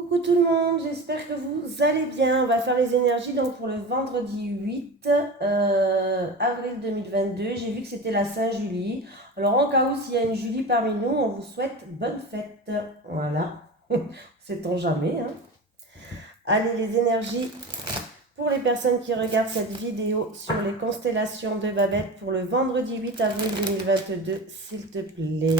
Coucou tout le monde, j'espère que vous allez bien. On va faire les énergies donc pour le vendredi 8 avril 2022. J'ai vu que c'était la Saint-Julie. Alors en cas où s'il y a une Julie parmi nous, on vous souhaite bonne fête. Voilà, sait-on jamais, hein. Allez, les énergies pour les personnes qui regardent cette vidéo sur les constellations de Babette pour le vendredi 8 avril 2022, s'il te plaît.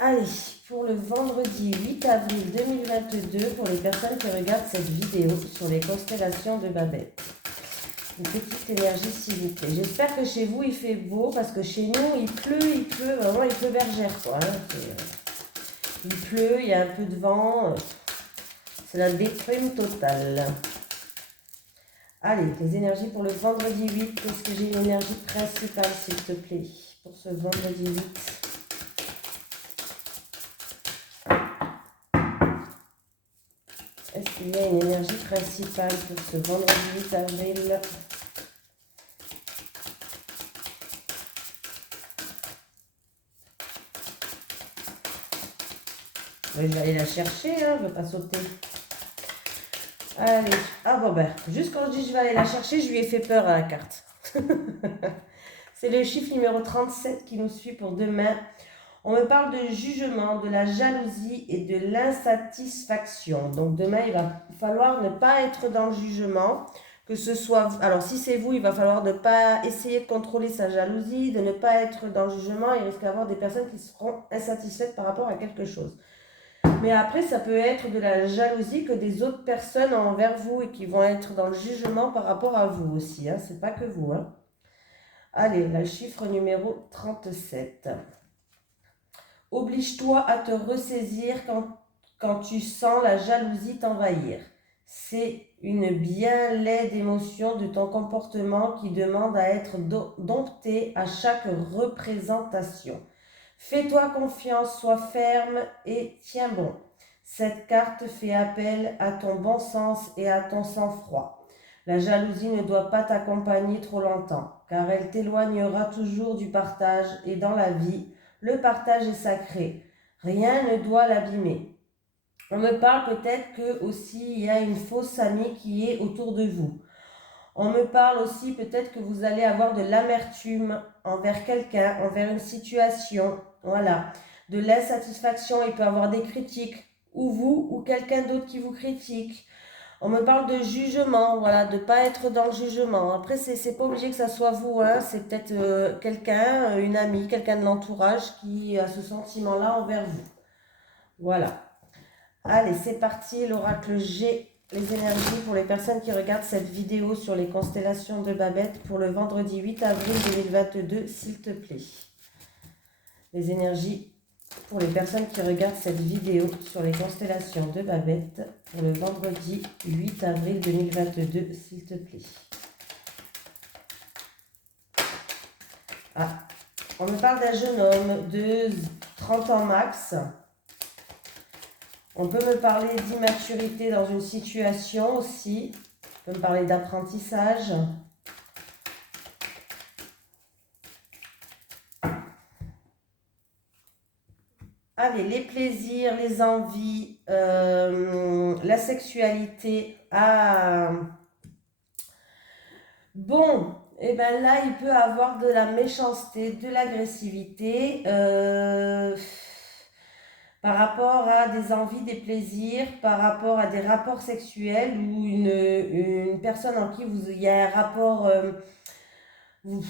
Allez, pour le vendredi 8 avril 2022, pour les personnes qui regardent cette vidéo sur les constellations de Babette. Une petite énergie s'il vous plaît. J'espère que chez vous il fait beau parce que chez nous il pleut, vraiment il pleut bergère quoi. Il pleut, il y a un peu de vent, c'est la déprime totale. Allez, les énergies pour le vendredi 8, qu'est-ce que j'ai une énergie principale s'il te plaît pour ce vendredi 8? Est-ce qu'il y a une énergie principale pour ce vendredi 8 avril? Je vais aller la chercher, hein, je ne vais pas sauter. Allez, ah bon ben, juste quand je dis je vais aller la chercher, je lui ai fait peur à la carte. C'est le chiffre numéro 37 qui nous suit pour demain. On me parle de jugement, de la jalousie et de l'insatisfaction. Donc demain, il va falloir ne pas être dans le jugement, que ce soit... Alors si c'est vous, il va falloir ne pas essayer de contrôler sa jalousie, de ne pas être dans le jugement. Il risque d'avoir des personnes qui seront insatisfaites par rapport à quelque chose. Mais après, ça peut être de la jalousie que des autres personnes ont envers vous et qui vont être dans le jugement par rapport à vous aussi. Hein. C'est pas que vous. Hein. Allez, le chiffre numéro 37. Oblige-toi à te ressaisir quand tu sens la jalousie t'envahir. C'est une bien laide émotion de ton comportement qui demande à être domptée à chaque représentation. Fais-toi confiance, sois ferme et tiens bon. Cette carte fait appel à ton bon sens et à ton sang-froid. La jalousie ne doit pas t'accompagner trop longtemps, car elle t'éloignera toujours du partage et dans la vie, le partage est sacré. Rien ne doit l'abîmer. On me parle peut-être que aussi il y a une fausse amie qui est autour de vous. On me parle aussi peut-être que vous allez avoir de l'amertume envers quelqu'un, envers une situation, voilà. De l'insatisfaction, il peut y avoir des critiques, ou vous, ou quelqu'un d'autre qui vous critique. On me parle de jugement, voilà, de ne pas être dans le jugement. Après, c'est pas obligé que ça soit vous, hein. C'est peut-être quelqu'un, une amie, quelqu'un de l'entourage qui a ce sentiment-là envers vous. Voilà. Allez, c'est parti, l'oracle G, les énergies pour les personnes qui regardent cette vidéo sur les constellations de Babette pour le vendredi 8 avril 2022, s'il te plaît. Les énergies pour les personnes qui regardent cette vidéo sur les constellations de Babette pour le vendredi 8 avril 2022, s'il te plaît. Ah, on me parle d'un jeune homme de 30 ans max. On peut me parler d'immaturité dans une situation aussi. On peut me parler d'apprentissage. Allez, les plaisirs, les envies, la sexualité. Ah. Bon, et bien là, il peut avoir de la méchanceté, de l'agressivité. Par rapport à des envies, des plaisirs, par rapport à des rapports sexuels ou une personne en qui il y a un rapport, une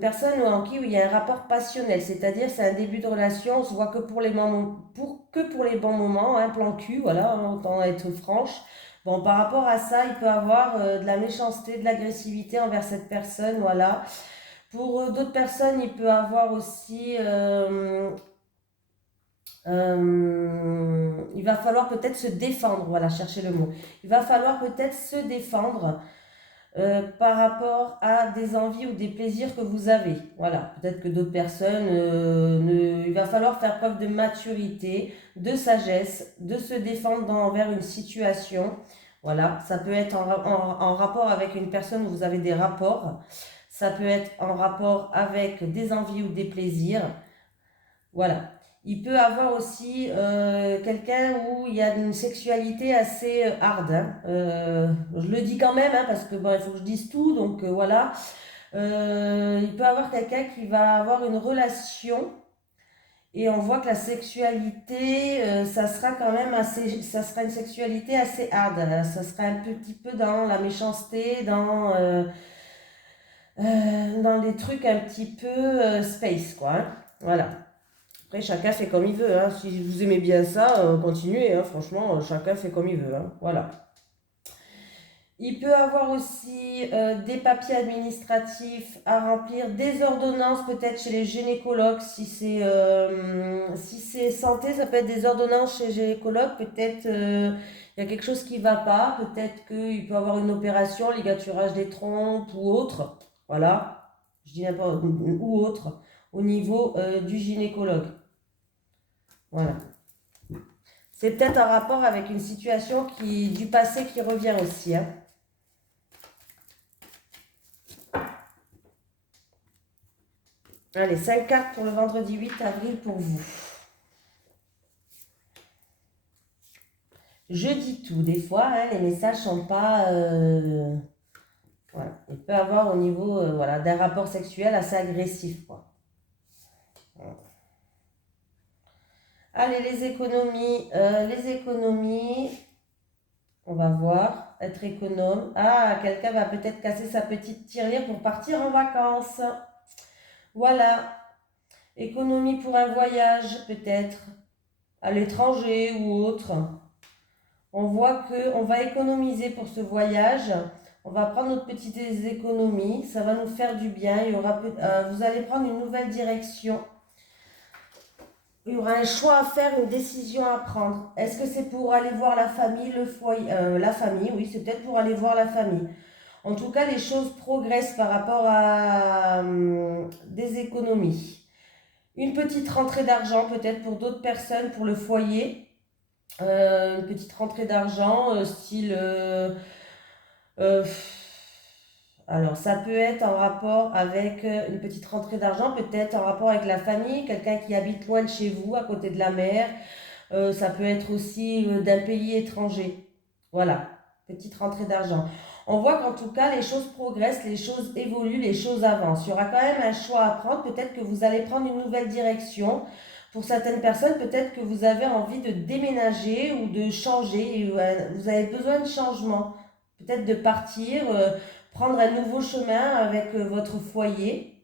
personne en qui il y a un rapport passionnel, c'est-à-dire c'est un début de relation, on se voit que pour les bons moments, un plan cul, voilà, autant être franche. Bon, par rapport à ça, il peut avoir de la méchanceté, de l'agressivité envers cette personne, voilà. Pour d'autres personnes, il peut avoir aussi... il va falloir peut-être se défendre, voilà, chercher le mot. Il va falloir peut-être se défendre par rapport à des envies ou des plaisirs que vous avez. Voilà, peut-être que d'autres personnes, il va falloir faire preuve de maturité, de sagesse, de se défendre envers une situation. Voilà, ça peut être en rapport avec une personne où vous avez des rapports. Ça peut être en rapport avec des envies ou des plaisirs. Voilà. Il peut avoir aussi quelqu'un où il y a une sexualité assez hard, hein. Je le dis quand même, hein, parce que bon, il faut que je dise tout, donc voilà. Il peut avoir quelqu'un qui va avoir une relation et on voit que la sexualité, ça sera quand même assez, ça sera une sexualité assez hard. Ça sera un petit peu dans la méchanceté, dans des trucs un petit peu space, quoi, hein. Voilà. Après, chacun fait comme il veut, hein. Si vous aimez bien ça, continuez, hein. Franchement, chacun fait comme il veut, hein. Voilà. Il peut avoir aussi des papiers administratifs à remplir, des ordonnances peut-être chez les gynécologues. Si c'est santé, ça peut être des ordonnances chez les gynécologues. Peut-être il y a quelque chose qui ne va pas. Peut-être qu'il peut avoir une opération, ligaturage des trompes ou autre. Voilà, je dis n'importe ou autre au niveau du gynécologue. Voilà. C'est peut-être un rapport avec une situation du passé qui revient aussi, hein. Allez, 5 cartes pour le vendredi 8 avril pour vous. Je dis tout, des fois, hein, les messages sont pas... voilà. Il peut avoir au niveau voilà, d'un rapport sexuel assez agressif, quoi. Allez, les économies, on va voir, être économe. Ah, quelqu'un va peut-être casser sa petite tirelire pour partir en vacances. Voilà, économie pour un voyage peut-être, à l'étranger ou autre. On voit qu'on va économiser pour ce voyage. On va prendre notre petite économie. Ça va nous faire du bien. Vous allez prendre une nouvelle direction. Il y aura un choix à faire, une décision à prendre. Est-ce que c'est pour aller voir la famille, le foyer, la famille? Oui, c'est peut-être pour aller voir la famille. En tout cas, les choses progressent par rapport à des économies. Une petite rentrée d'argent peut-être pour d'autres personnes, pour le foyer. Une petite rentrée d'argent, style... euh, alors, ça peut être en rapport avec une petite rentrée d'argent, peut-être en rapport avec la famille, quelqu'un qui habite loin de chez vous, à côté de la mer. Ça peut être aussi d'un pays étranger. Voilà, petite rentrée d'argent. On voit qu'en tout cas, les choses progressent, les choses évoluent, les choses avancent. Il y aura quand même un choix à prendre. Peut-être que vous allez prendre une nouvelle direction. Pour certaines personnes, peut-être que vous avez envie de déménager ou de changer. Vous avez besoin de changement. Peut-être de partir, prendre un nouveau chemin avec votre foyer,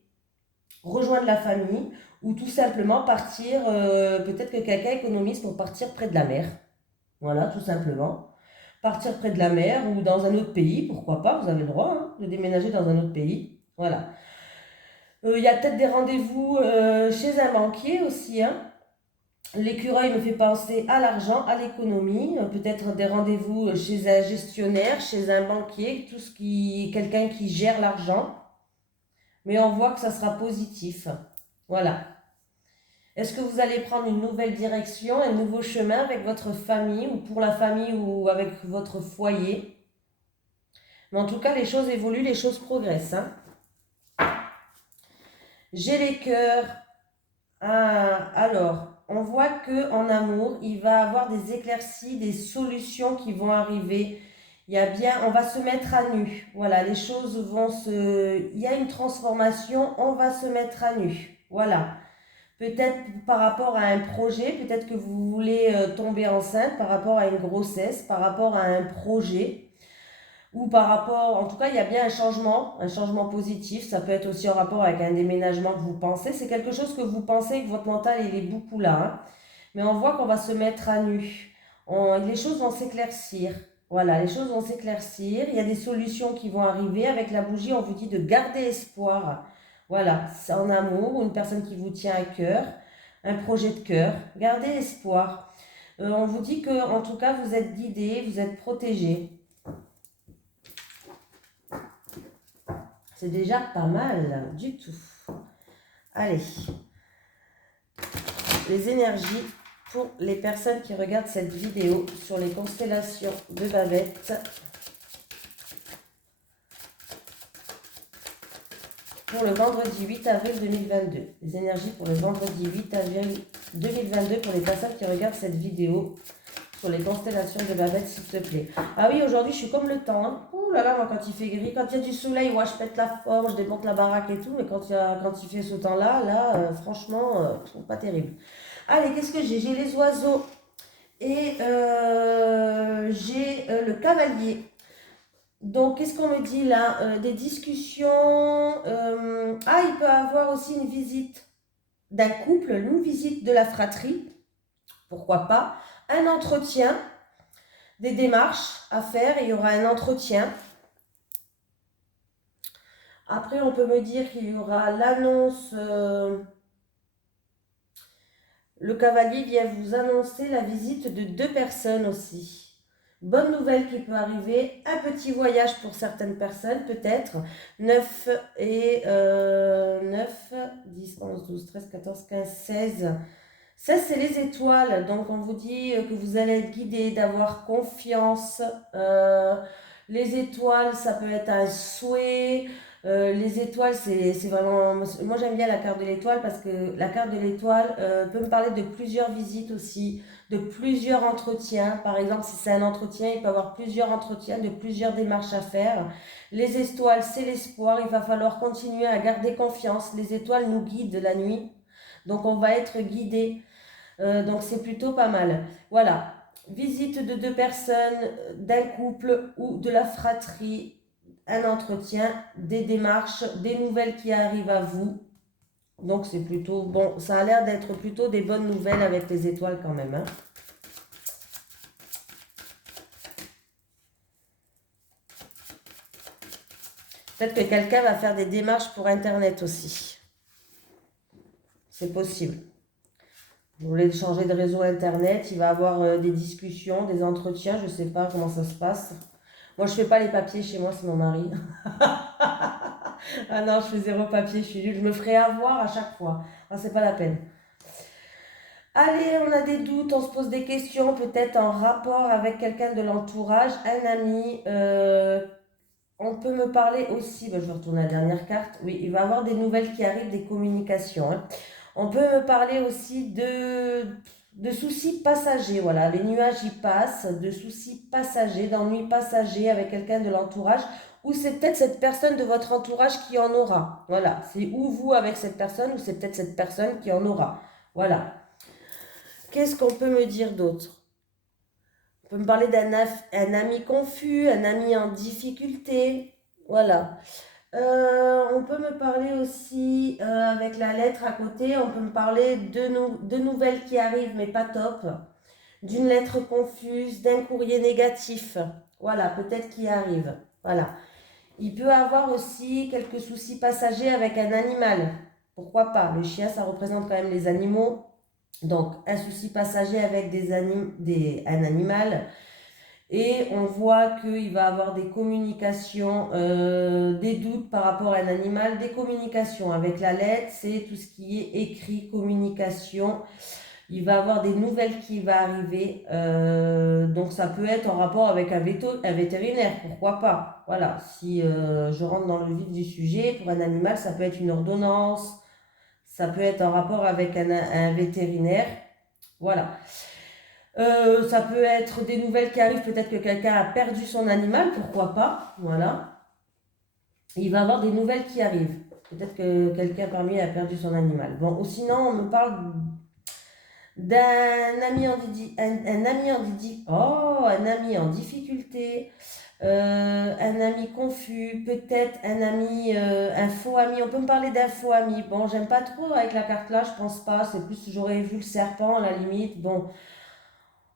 rejoindre la famille ou tout simplement partir, peut-être que quelqu'un économise pour partir près de la mer. Voilà, tout simplement. Partir près de la mer ou dans un autre pays, pourquoi pas, vous avez le droit hein, de déménager dans un autre pays. Voilà. Il y a peut-être des rendez-vous chez un banquier aussi, hein. L'écureuil me fait penser à l'argent, à l'économie, peut-être des rendez-vous chez un gestionnaire, chez un banquier, quelqu'un qui gère l'argent. Mais on voit que ça sera positif. Voilà. Est-ce que vous allez prendre une nouvelle direction, un nouveau chemin avec votre famille ou pour la famille ou avec votre foyer? Mais en tout cas, les choses évoluent, les choses progressent, hein. J'ai les cœurs. Ah, alors, on voit que en amour, il va y avoir des éclaircies, des solutions qui vont arriver. On va se mettre à nu. Voilà, les choses il y a une transformation, on va se mettre à nu. Voilà. Peut-être par rapport à un projet, peut-être que vous voulez tomber enceinte par rapport à une grossesse, par rapport à un projet. Ou par rapport, en tout cas, il y a bien un changement positif. Ça peut être aussi en rapport avec un déménagement que vous pensez. C'est quelque chose que vous pensez, que votre mental, il est beaucoup là, hein. Mais on voit qu'on va se mettre à nu. Les choses vont s'éclaircir. Voilà, les choses vont s'éclaircir. Il y a des solutions qui vont arriver. Avec la bougie, on vous dit de garder espoir. Voilà, c'est en amour, une personne qui vous tient à cœur, un projet de cœur. Gardez espoir. On vous dit que, en tout cas, vous êtes guidé, vous êtes protégé. C'est déjà pas mal du tout. Allez, les énergies pour les personnes qui regardent cette vidéo sur les constellations de Babette. pour le vendredi 8 avril 2022. Les énergies pour le vendredi 8 avril 2022 pour les personnes qui regardent cette vidéo sur les constellations de Babette, s'il te plaît. Ah oui, aujourd'hui, je suis comme le temps. Hein. Ouh là là, moi, quand il fait gris, quand il y a du soleil, moi, je pète la forme, je démonte la baraque et tout. Mais quand il fait ce temps-là, franchement, pas terrible. Allez, qu'est-ce que j'ai? J'ai les oiseaux et j'ai le cavalier. Donc, qu'est-ce qu'on me dit là? Des discussions. Il peut avoir aussi une visite d'un couple, une visite de la fratrie. Pourquoi pas? Un entretien, des démarches à faire. Il y aura un entretien. Après, on peut me dire qu'il y aura l'annonce. Le cavalier vient vous annoncer la visite de 2 personnes aussi. Bonne nouvelle qui peut arriver, un petit voyage pour certaines personnes peut-être, 9 et 9, 10, 11, 12, 13, 14, 15, 16. 16 c'est les étoiles, donc on vous dit que vous allez être guidé, d'avoir confiance. Les étoiles, ça peut être un souhait. Les étoiles, c'est vraiment... Moi, j'aime bien la carte de l'étoile parce que la carte de l'étoile peut me parler de plusieurs visites aussi, de plusieurs entretiens. Par exemple, si c'est un entretien, il peut y avoir plusieurs entretiens, de plusieurs démarches à faire. Les étoiles, c'est l'espoir. Il va falloir continuer à garder confiance. Les étoiles nous guident la nuit. Donc, on va être guidé. Donc, c'est plutôt pas mal. Voilà. Visite de 2 personnes, d'un couple ou de la fratrie, un entretien, des démarches, des nouvelles qui arrivent à vous. Donc c'est plutôt bon, ça a l'air d'être plutôt des bonnes nouvelles avec les étoiles quand même. Hein. Peut-être que quelqu'un va faire des démarches pour Internet aussi. C'est possible. Vous voulez changer de réseau Internet, il va avoir des discussions, des entretiens, je ne sais pas comment ça se passe. Moi, je ne fais pas les papiers chez moi, c'est mon mari. Ah non, je fais 0 papier, je suis nulle. Je me ferai avoir à chaque fois. Ah, c'est pas la peine. Allez, on a des doutes, on se pose des questions, peut-être en rapport avec quelqu'un de l'entourage, un ami. On peut me parler aussi, je vais retourner à la dernière carte. Oui, il va y avoir des nouvelles qui arrivent, des communications. Hein. On peut me parler aussi de soucis passagers. Voilà, les nuages y passent, de soucis passagers, d'ennuis passagers avec quelqu'un de l'entourage. Ou c'est peut-être cette personne de votre entourage qui en aura. Voilà, c'est ou vous avec cette personne, ou c'est peut-être cette personne qui en aura. Voilà. Qu'est-ce qu'on peut me dire d'autre? On peut me parler un ami confus, un ami en difficulté. Voilà. On peut me parler aussi, avec la lettre à côté, on peut me parler de nouvelles qui arrivent, mais pas top. D'une lettre confuse, d'un courrier négatif. Voilà, peut-être qui arrive. Voilà. Il peut avoir aussi quelques soucis passagers avec un animal. Pourquoi pas? Le chien, ça représente quand même les animaux. Donc, un souci passager avec un animal. Et on voit qu'il va avoir des communications, des doutes par rapport à un animal, des communications. Avec la lettre, c'est tout ce qui est écrit, communication. Il va avoir des nouvelles qui vont arriver. Donc ça peut être en rapport avec un vétérinaire, pourquoi pas. Voilà, si je rentre dans le vif du sujet, pour un animal, ça peut être une ordonnance, ça peut être en rapport avec un vétérinaire. Voilà. Ça peut être des nouvelles qui arrivent, peut-être que quelqu'un a perdu son animal, pourquoi pas, voilà. Il va y avoir des nouvelles qui arrivent. Peut-être que quelqu'un parmi eux a perdu son animal. Bon, ou sinon, on me parle d'un ami un ami en difficulté, un ami confus, peut-être un faux ami. On peut me parler d'un faux ami. Bon, j'aime pas trop avec la carte là, je pense pas. C'est plus, j'aurais vu le serpent à la limite. Bon.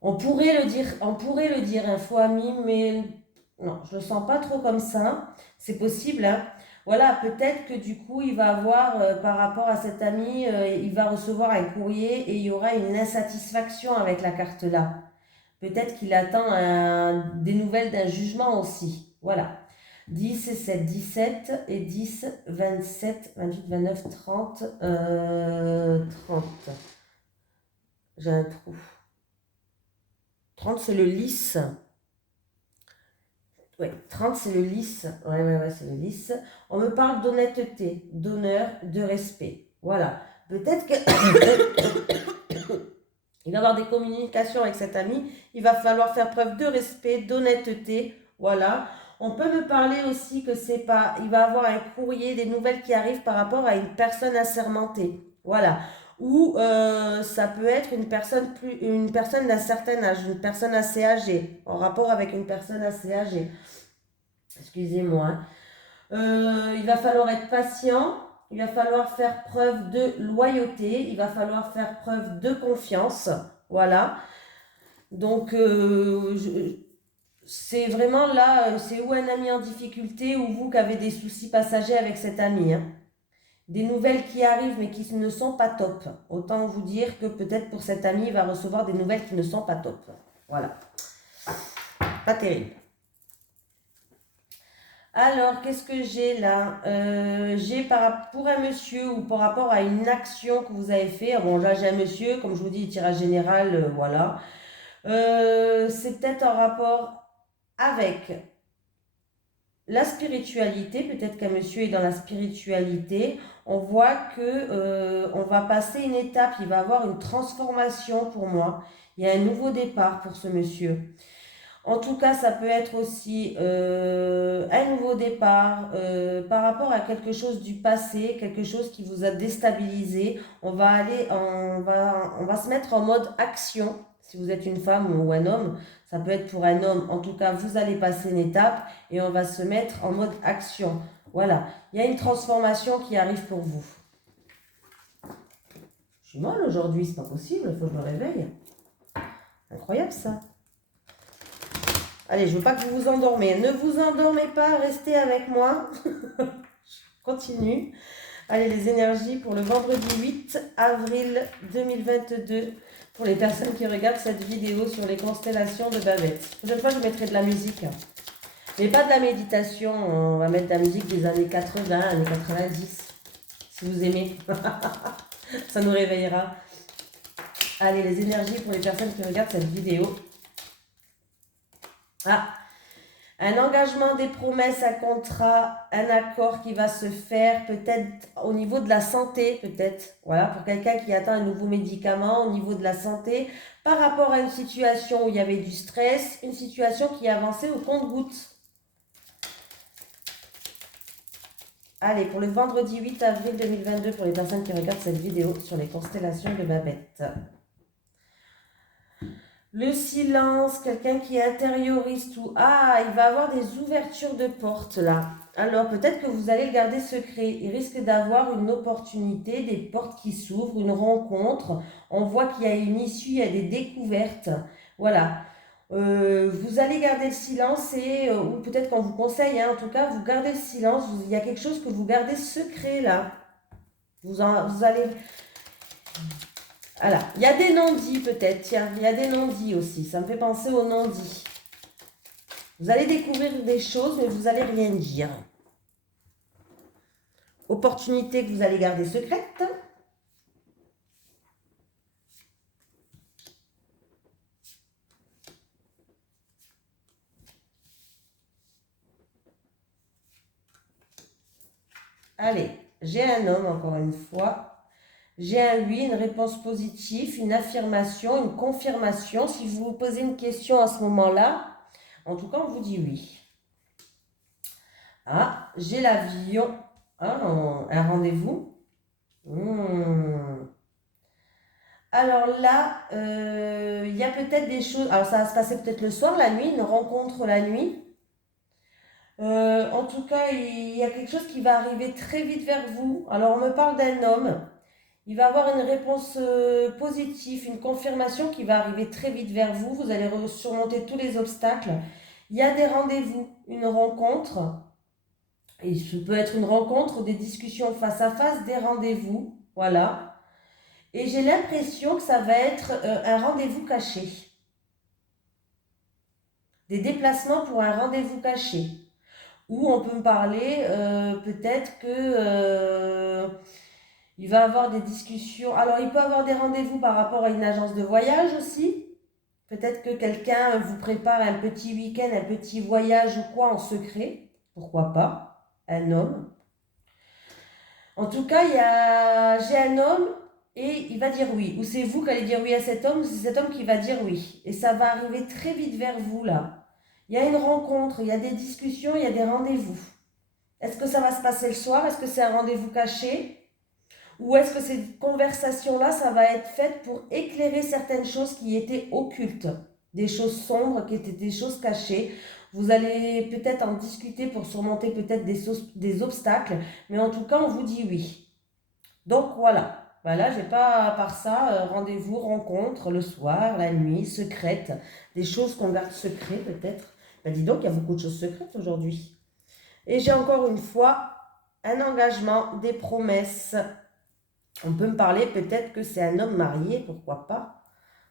On pourrait le dire un faux ami, mais non, je le sens pas trop comme ça. C'est possible, hein. Voilà, peut-être que du coup, il va avoir, par rapport à cet ami, il va recevoir un courrier et il y aura une insatisfaction avec la carte là. Peut-être qu'il attend des nouvelles d'un jugement aussi. Voilà. 10 et 7, 17 et 10, 27, 28, 29, 30, 30. J'ai un trou. 30, c'est le lys. Ouais, 30 c'est le lys. Ouais, c'est le lys. On me parle d'honnêteté, d'honneur, de respect. Voilà. Peut-être que il va avoir des communications avec cet ami. Il va falloir faire preuve de respect, d'honnêteté. Voilà. On peut me parler aussi que c'est pas. Il va avoir un courrier, des nouvelles qui arrivent par rapport à une personne assermentée. Voilà. Ou ça peut être une personne d'un certain âge, une personne assez âgée, en rapport avec une personne assez âgée. Excusez-moi. Il va falloir être patient, il va falloir faire preuve de loyauté, il va falloir faire preuve de confiance. Voilà. Donc, c'est vraiment là, c'est ou un ami en difficulté ou vous qui avez des soucis passagers avec cet ami, hein. Des nouvelles qui arrivent mais qui ne sont pas top. Autant vous dire que peut-être pour cet ami, il va recevoir des nouvelles qui ne sont pas top. Voilà. Pas terrible. Alors, qu'est-ce que j'ai là? J'ai pour un monsieur ou par rapport à une action que vous avez fait. Bon, là, j'ai un monsieur, comme je vous dis, tirage général, voilà. C'est peut-être en rapport avec la spiritualité. Peut-être qu'un monsieur est dans la spiritualité. On voit que on va passer une étape. Il va avoir une transformation pour moi. Il y a un nouveau départ pour ce monsieur. En tout cas, ça peut être aussi un nouveau départ par rapport à quelque chose du passé, quelque chose qui vous a déstabilisé. On va se mettre en mode action. Si vous êtes une femme ou un homme, ça peut être pour un homme. En tout cas, vous allez passer une étape et on va se mettre en mode action. Voilà, il y a une transformation qui arrive pour vous. Je suis molle aujourd'hui, c'est pas possible, il faut que je me réveille. Incroyable ça. Allez, je veux pas que vous vous endormez. Ne vous endormez pas, restez avec moi. Continue. Allez, les énergies pour le vendredi 8 avril 2022. Pour les personnes qui regardent cette vidéo sur les constellations de Babette. La prochaine fois, je mettrai de la musique. Mais pas de la méditation. On va mettre de la musique des années 80, années 90. Si vous aimez. Ça nous réveillera. Allez, les énergies pour les personnes qui regardent cette vidéo. Ah, un engagement, des promesses, un contrat, un accord qui va se faire peut-être au niveau de la santé, peut-être. Voilà, pour quelqu'un qui attend un nouveau médicament au niveau de la santé, par rapport à une situation où il y avait du stress, une situation qui avançait au compte-gouttes. Allez, pour le vendredi 8 avril 2022, pour les personnes qui regardent cette vidéo sur les constellations de Babette. Le silence, quelqu'un qui intériorise tout. Ah, il va avoir des ouvertures de portes là. Alors peut-être que vous allez le garder secret. Il risque d'avoir une opportunité, des portes qui s'ouvrent, une rencontre. On voit qu'il y a une issue, il y a des découvertes. Voilà. Vous allez garder le silence ou peut-être qu'on vous conseille, hein, en tout cas, vous gardez le silence. Il y a quelque chose que vous gardez secret là. Vous allez... Voilà, il y a des non-dits peut-être, tiens, il y a des non-dits aussi, ça me fait penser aux non-dits. Vous allez découvrir des choses, mais vous n'allez rien dire. Opportunité que vous allez garder secrète. Allez, j'ai un homme encore une fois. J'ai un oui, une réponse positive, une affirmation, une confirmation. Si vous vous posez une question à ce moment-là, en tout cas, on vous dit oui. Ah, j'ai l'avion. Ah, un rendez-vous. Alors là, il y a peut-être des choses. Alors ça va se passer peut-être le soir, la nuit, une rencontre la nuit. En tout cas, il y a quelque chose qui va arriver très vite vers vous. Alors on me parle d'un homme. Il va avoir une réponse positive, une confirmation qui va arriver très vite vers vous. Vous allez surmonter tous les obstacles. Il y a des rendez-vous, une rencontre. Et ce peut être une rencontre, des discussions face à face, des rendez-vous. Voilà. Et j'ai l'impression que ça va être un rendez-vous caché. Des déplacements pour un rendez-vous caché. Ou on peut me parler peut-être que il va avoir des discussions. Alors il peut avoir des rendez-vous par rapport à une agence de voyage aussi. Peut-être que quelqu'un vous prépare un petit week-end, un petit voyage ou quoi en secret. Pourquoi pas? Un homme. En tout cas, j'ai un homme et il va dire oui. Ou c'est vous qui allez dire oui à cet homme, ou c'est cet homme qui va dire oui. Et ça va arriver très vite vers vous là. Il y a une rencontre, il y a des discussions, il y a des rendez-vous. Est-ce que ça va se passer le soir? Est-ce que c'est un rendez-vous caché? Ou est-ce que cette conversation-là, ça va être faite pour éclairer certaines choses qui étaient occultes, des choses sombres, qui étaient des choses cachées? Vous allez peut-être en discuter pour surmonter peut-être des obstacles, mais en tout cas, on vous dit oui. Donc voilà. Voilà, j'ai pas à part ça, rendez-vous, rencontre, le soir, la nuit, secrète, des choses qu'on garde secrètes peut-être. Ben dis donc, il y a beaucoup de choses secrètes aujourd'hui. Et j'ai encore une fois un engagement, des promesses. On peut me parler peut-être que c'est un homme marié, pourquoi pas.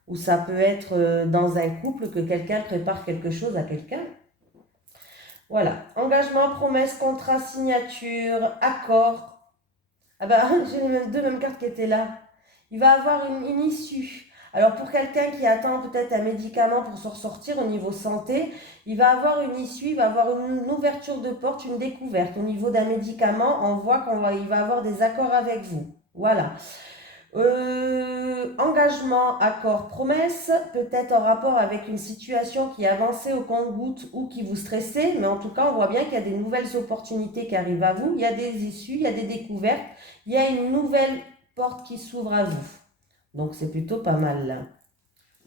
Ou ça peut être dans un couple que quelqu'un prépare quelque chose à quelqu'un. Voilà. Engagement, promesse, contrat, signature, accord. Ah bah j'ai les mêmes cartes qui étaient là. Il va avoir une issue. Alors pour quelqu'un qui attend peut-être un médicament pour se ressortir au niveau santé, il va avoir une issue, il va avoir une ouverture de porte, une découverte. Au niveau d'un médicament, on voit il va avoir des accords avec vous. Voilà. Engagement, accord, promesse, peut-être en rapport avec une situation qui avançait au compte-gouttes ou qui vous stressait, mais en tout cas, on voit bien qu'il y a des nouvelles opportunités qui arrivent à vous, il y a des issues, il y a des découvertes, il y a une nouvelle porte qui s'ouvre à vous. Donc, c'est plutôt pas mal là.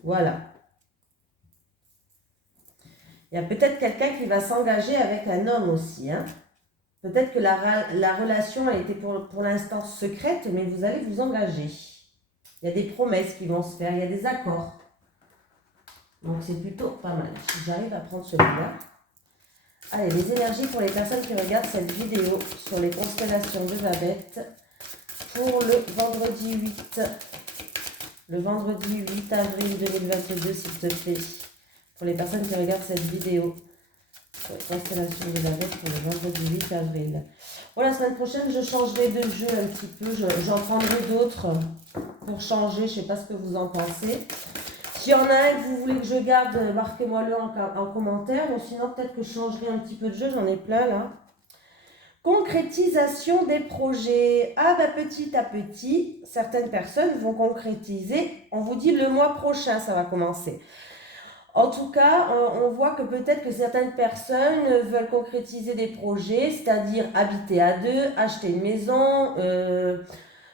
Voilà. Il y a peut-être quelqu'un qui va s'engager avec un homme aussi, hein. Peut-être que la relation a été pour l'instant secrète, mais vous allez vous engager. Il y a des promesses qui vont se faire, il y a des accords. Donc c'est plutôt pas mal. Si j'arrive à prendre celui-là. Allez, les énergies pour les personnes qui regardent cette vidéo sur les constellations de Babette pour le vendredi 8. Le vendredi 8 avril 2022, s'il te plaît. Pour les personnes qui regardent cette vidéo sur les constellations de Babette pour le vendredi 8 avril. Bon, la semaine prochaine, je changerai de jeu un petit peu. J'en prendrai d'autres pour changer. Je ne sais pas ce que vous en pensez. S'il y en a un que vous voulez que je garde, marquez-moi-le en commentaire. Ou sinon, peut-être que je changerai un petit peu de jeu. J'en ai plein là. Concrétisation des projets. Ah bah petit à petit, certaines personnes vont concrétiser. On vous dit le mois prochain, ça va commencer. En tout cas, on voit que peut-être que certaines personnes veulent concrétiser des projets, c'est-à-dire habiter à deux, acheter une maison,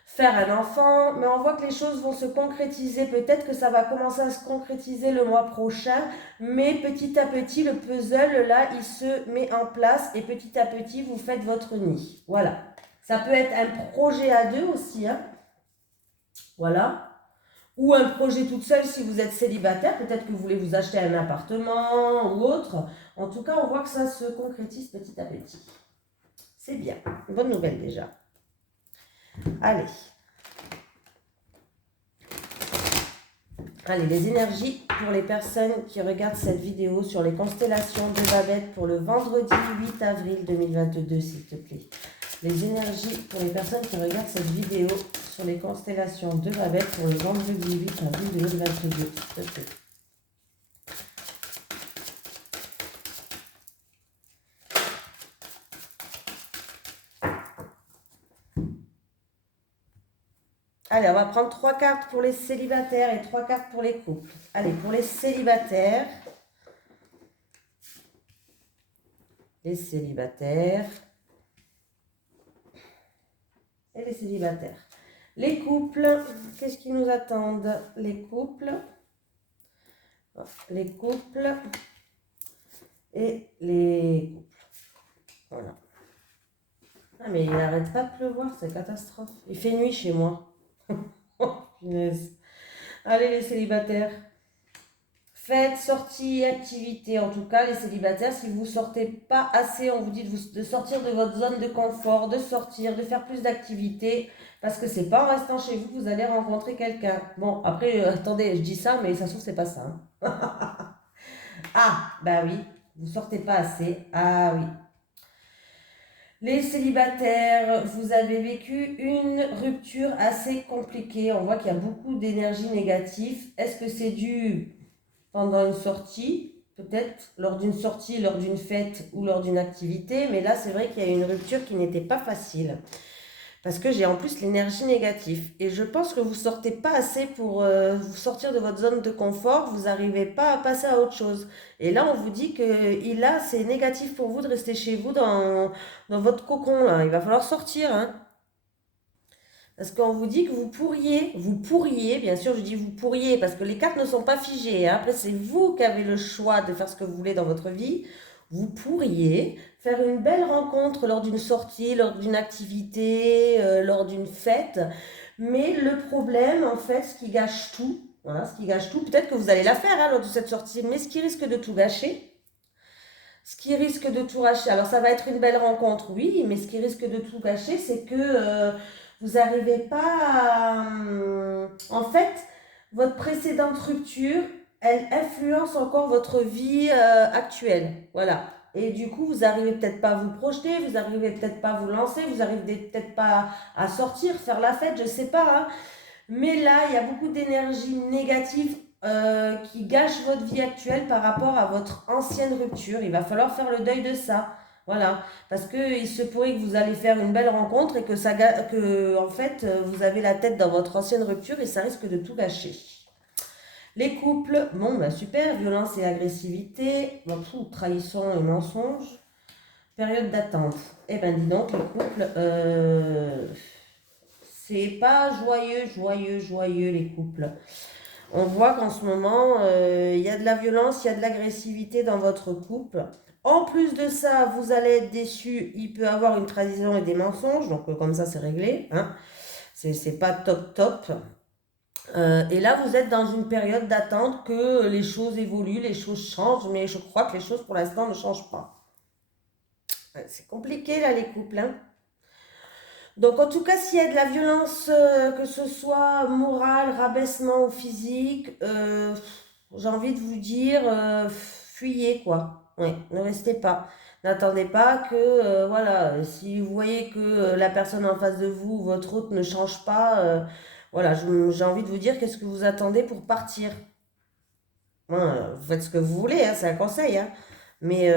faire un enfant, mais on voit que les choses vont se concrétiser. Peut-être que ça va commencer à se concrétiser le mois prochain, mais petit à petit, le puzzle, là, il se met en place et petit à petit, vous faites votre nid. Voilà. Ça peut être un projet à deux aussi, hein. Voilà. Ou un projet toute seule si vous êtes célibataire, peut-être que vous voulez vous acheter un appartement ou autre. En tout cas, on voit que ça se concrétise petit à petit. C'est bien, bonne nouvelle déjà. Allez. Allez, les énergies pour les personnes qui regardent cette vidéo sur les constellations de Babette pour le vendredi 8 avril 2022, s'il te plaît. Les énergies pour les personnes qui regardent cette vidéo sur les constellations de Babette pour le vendredi 8 avril 2022, s'il te plaît. Allez, on va prendre 3 cartes pour les célibataires et 3 cartes pour les couples. Allez, pour les célibataires. Les célibataires. Et les célibataires. Les couples, qu'est-ce qui nous attendent? Les couples. Les couples. Et les couples. Voilà. Ah, mais il n'arrête pas de pleuvoir, c'est catastrophe. Il fait nuit chez moi. Oh, punaise. Allez, les célibataires. Faites, sorties, activités. En tout cas, les célibataires, si vous ne sortez pas assez, on vous dit de sortir de votre zone de confort, de sortir, de faire plus d'activités. Parce que c'est pas en restant chez vous que vous allez rencontrer quelqu'un. Bon, après, attendez, je dis ça, mais ça se trouve, c'est pas ça. Hein. Ah, bah oui, vous sortez pas assez. Ah oui. Les célibataires, vous avez vécu une rupture assez compliquée. On voit qu'il y a beaucoup d'énergie négative. Est-ce que c'est dû pendant une sortie, peut-être lors d'une sortie, lors d'une fête ou lors d'une activité. Mais là, c'est vrai qu'il y a une rupture qui n'était pas facile. Parce que j'ai en plus l'énergie négative. Et je pense que vous sortez pas assez pour vous sortir de votre zone de confort. Vous n'arrivez pas à passer à autre chose. Et là, on vous dit que là, c'est négatif pour vous de rester chez vous dans votre cocon, là. Il va falloir sortir, hein. Parce qu'on vous dit que vous pourriez, bien sûr, je dis vous pourriez, parce que les cartes ne sont pas figées, hein. Après, c'est vous qui avez le choix de faire ce que vous voulez dans votre vie. Vous pourriez faire une belle rencontre lors d'une sortie, lors d'une activité, lors d'une fête. Mais le problème, en fait, ce qui gâche tout, voilà, ce qui gâche tout, peut-être que vous allez la faire, hein, lors de cette sortie, mais ce qui risque de tout gâcher, ce qui risque de tout racheter, alors ça va être une belle rencontre, oui, mais ce qui risque de tout gâcher, c'est que vous n'arrivez pas à... En fait, votre précédente rupture, elle influence encore votre vie actuelle. Voilà. Et du coup, vous n'arrivez peut-être pas à vous projeter, vous n'arrivez peut-être pas à vous lancer, vous n'arrivez peut-être pas à sortir, faire la fête, je ne sais pas, hein. Mais là, il y a beaucoup d'énergie négative qui gâche votre vie actuelle par rapport à votre ancienne rupture. Il va falloir faire le deuil de ça. Voilà. Parce qu'il se pourrait que vous allez faire une belle rencontre et que en fait, vous avez la tête dans votre ancienne rupture et ça risque de tout gâcher. Les couples, bon, bah super, violence et agressivité, bon, trahison et mensonge. Période d'attente. Eh ben, dis donc, les couples, c'est pas joyeux, les couples. On voit qu'en ce moment, il y a de la violence, il y a de l'agressivité dans votre couple. En plus de ça, vous allez être déçu. Il peut avoir une trahison et des mensonges. Donc, comme ça, c'est réglé, hein. C'est pas top top. Et là, vous êtes dans une période d'attente que les choses évoluent, les choses changent. Mais je crois que les choses, pour l'instant, ne changent pas. C'est compliqué, là, les couples, hein. Donc en tout cas, s'il y a de la violence, que ce soit morale, rabaissement ou physique, j'ai envie de vous dire, fuyez quoi. Ouais, ne restez pas. N'attendez pas que, voilà, si vous voyez que la personne en face de vous, votre hôte ne change pas, voilà, j'ai envie de vous dire, qu'est-ce que vous attendez pour partir? Hein, vous faites ce que vous voulez, hein, c'est un conseil, hein. Mais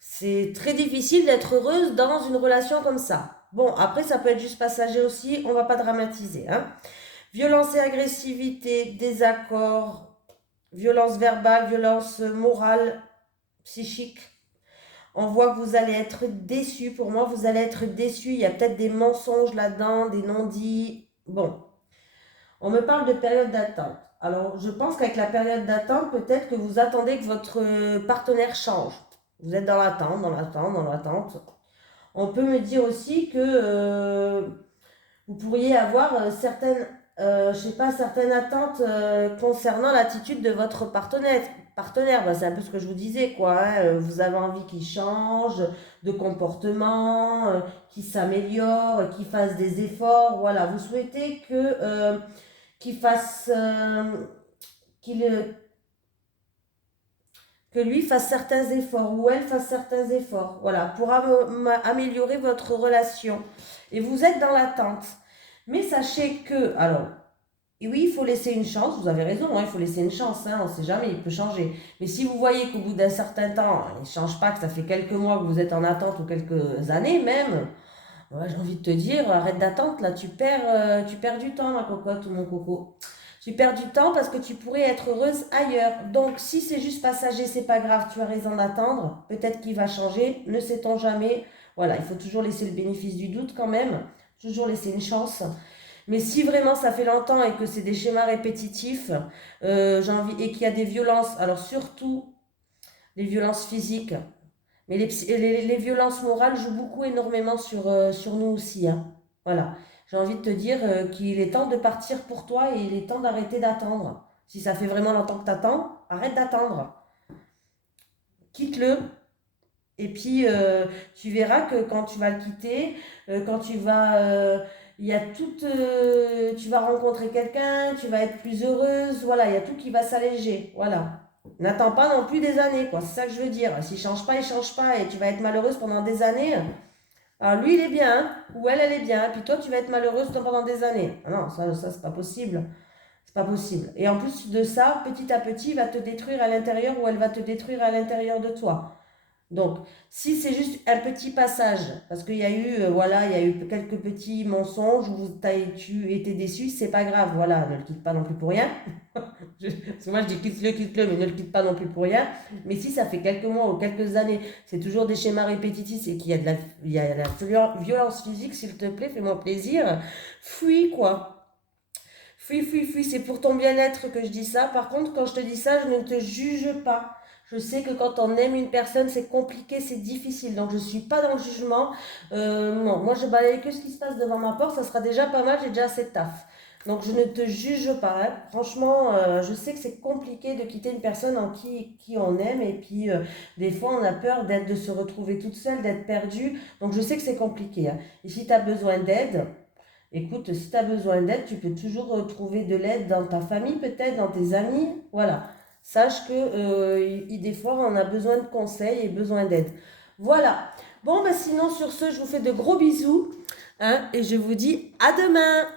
c'est très difficile d'être heureuse dans une relation comme ça. Bon, après, ça peut être juste passager aussi, on va pas dramatiser, hein. Violence et agressivité, désaccord, violence verbale, violence morale, psychique. On voit que vous allez être déçu. Pour moi, vous allez être déçu. Il y a peut-être des mensonges là-dedans, des non-dits. Bon, on me parle de période d'attente. Alors, je pense qu'avec la période d'attente, peut-être que vous attendez que votre partenaire change. Vous êtes dans l'attente, dans l'attente, dans l'attente. On peut me dire aussi que vous pourriez avoir je sais pas, certaines attentes concernant l'attitude de votre partenaire. Partenaire, bah, c'est un peu ce que je vous disais, quoi, hein. Vous avez envie qu'il change de comportement, qu'il s'améliore, qu'il fasse des efforts. Voilà, vous souhaitez qu'il fasse, qu'il, que lui fasse certains efforts ou elle fasse certains efforts, voilà, pour améliorer votre relation. Et vous êtes dans l'attente. Mais sachez que, alors, et oui, il faut laisser une chance, vous avez raison, hein, il faut laisser une chance, hein, on ne sait jamais, il peut changer. Mais si vous voyez qu'au bout d'un certain temps, il ne change pas, que ça fait quelques mois que vous êtes en attente ou quelques années même, ouais, j'ai envie de te dire, arrête d'attente, là, tu perds du temps, ma cocotte ou mon coco. Tu perds du temps parce que tu pourrais être heureuse ailleurs. Donc, si c'est juste passager, c'est pas grave, tu as raison d'attendre. Peut-être qu'il va changer, ne sait-on jamais. Voilà, il faut toujours laisser le bénéfice du doute quand même. Toujours laisser une chance. Mais si vraiment ça fait longtemps et que c'est des schémas répétitifs, et qu'il y a des violences, alors surtout les violences physiques, mais les violences morales jouent beaucoup énormément sur nous aussi, hein. Voilà. J'ai envie de te dire qu'il est temps de partir pour toi et il est temps d'arrêter d'attendre. Si ça fait vraiment longtemps que tu attends, arrête d'attendre. Quitte-le. Et puis, tu verras que quand tu vas le quitter, quand tu vas... il y a tout, tu vas rencontrer quelqu'un, tu vas être plus heureuse, voilà, il y a tout qui va s'alléger, voilà. N'attends pas non plus des années, quoi, c'est ça que je veux dire. S'il change pas, il change pas, et tu vas être malheureuse pendant des années. Alors lui, il est bien, hein, ou elle est bien, puis toi, tu vas être malheureuse pendant des années. Ah non, ça c'est pas possible. C'est pas possible. Et en plus de ça, petit à petit, il va te détruire à l'intérieur ou elle va te détruire à l'intérieur de toi. Donc, si c'est juste un petit passage, parce qu'il y a eu, voilà, il y a eu quelques petits mensonges où tu étais déçu, c'est pas grave, voilà, ne le quitte pas non plus pour rien. Parce que moi je dis quitte-le, mais ne le quitte pas non plus pour rien. Mais si ça fait quelques mois ou quelques années, c'est toujours des schémas répétitifs et qu'il y a il y a de la violence physique, s'il te plaît, fais-moi plaisir, fuis quoi. Fuis, fuis, fuis, c'est pour ton bien-être que je dis ça. Par contre, quand je te dis ça, je ne te juge pas. Je sais que quand on aime une personne, c'est compliqué, c'est difficile. Donc, je ne suis pas dans le jugement. Non, moi, je balaye que ce qui se passe devant ma porte. Ça sera déjà pas mal, j'ai déjà assez de taf. Donc, je ne te juge pas, hein. Franchement, je sais que c'est compliqué de quitter une personne en qui on aime. Et puis, des fois, on a peur de se retrouver toute seule, d'être perdue. Donc, je sais que c'est compliqué, hein. Et si tu as besoin d'aide, écoute, si tu as besoin d'aide, tu peux toujours trouver de l'aide dans ta famille, peut-être, dans tes amis. Voilà. Sache que des fois, on a besoin de conseils et besoin d'aide. Voilà. Bon, ben sinon, sur ce, je vous fais de gros bisous, hein, et je vous dis à demain.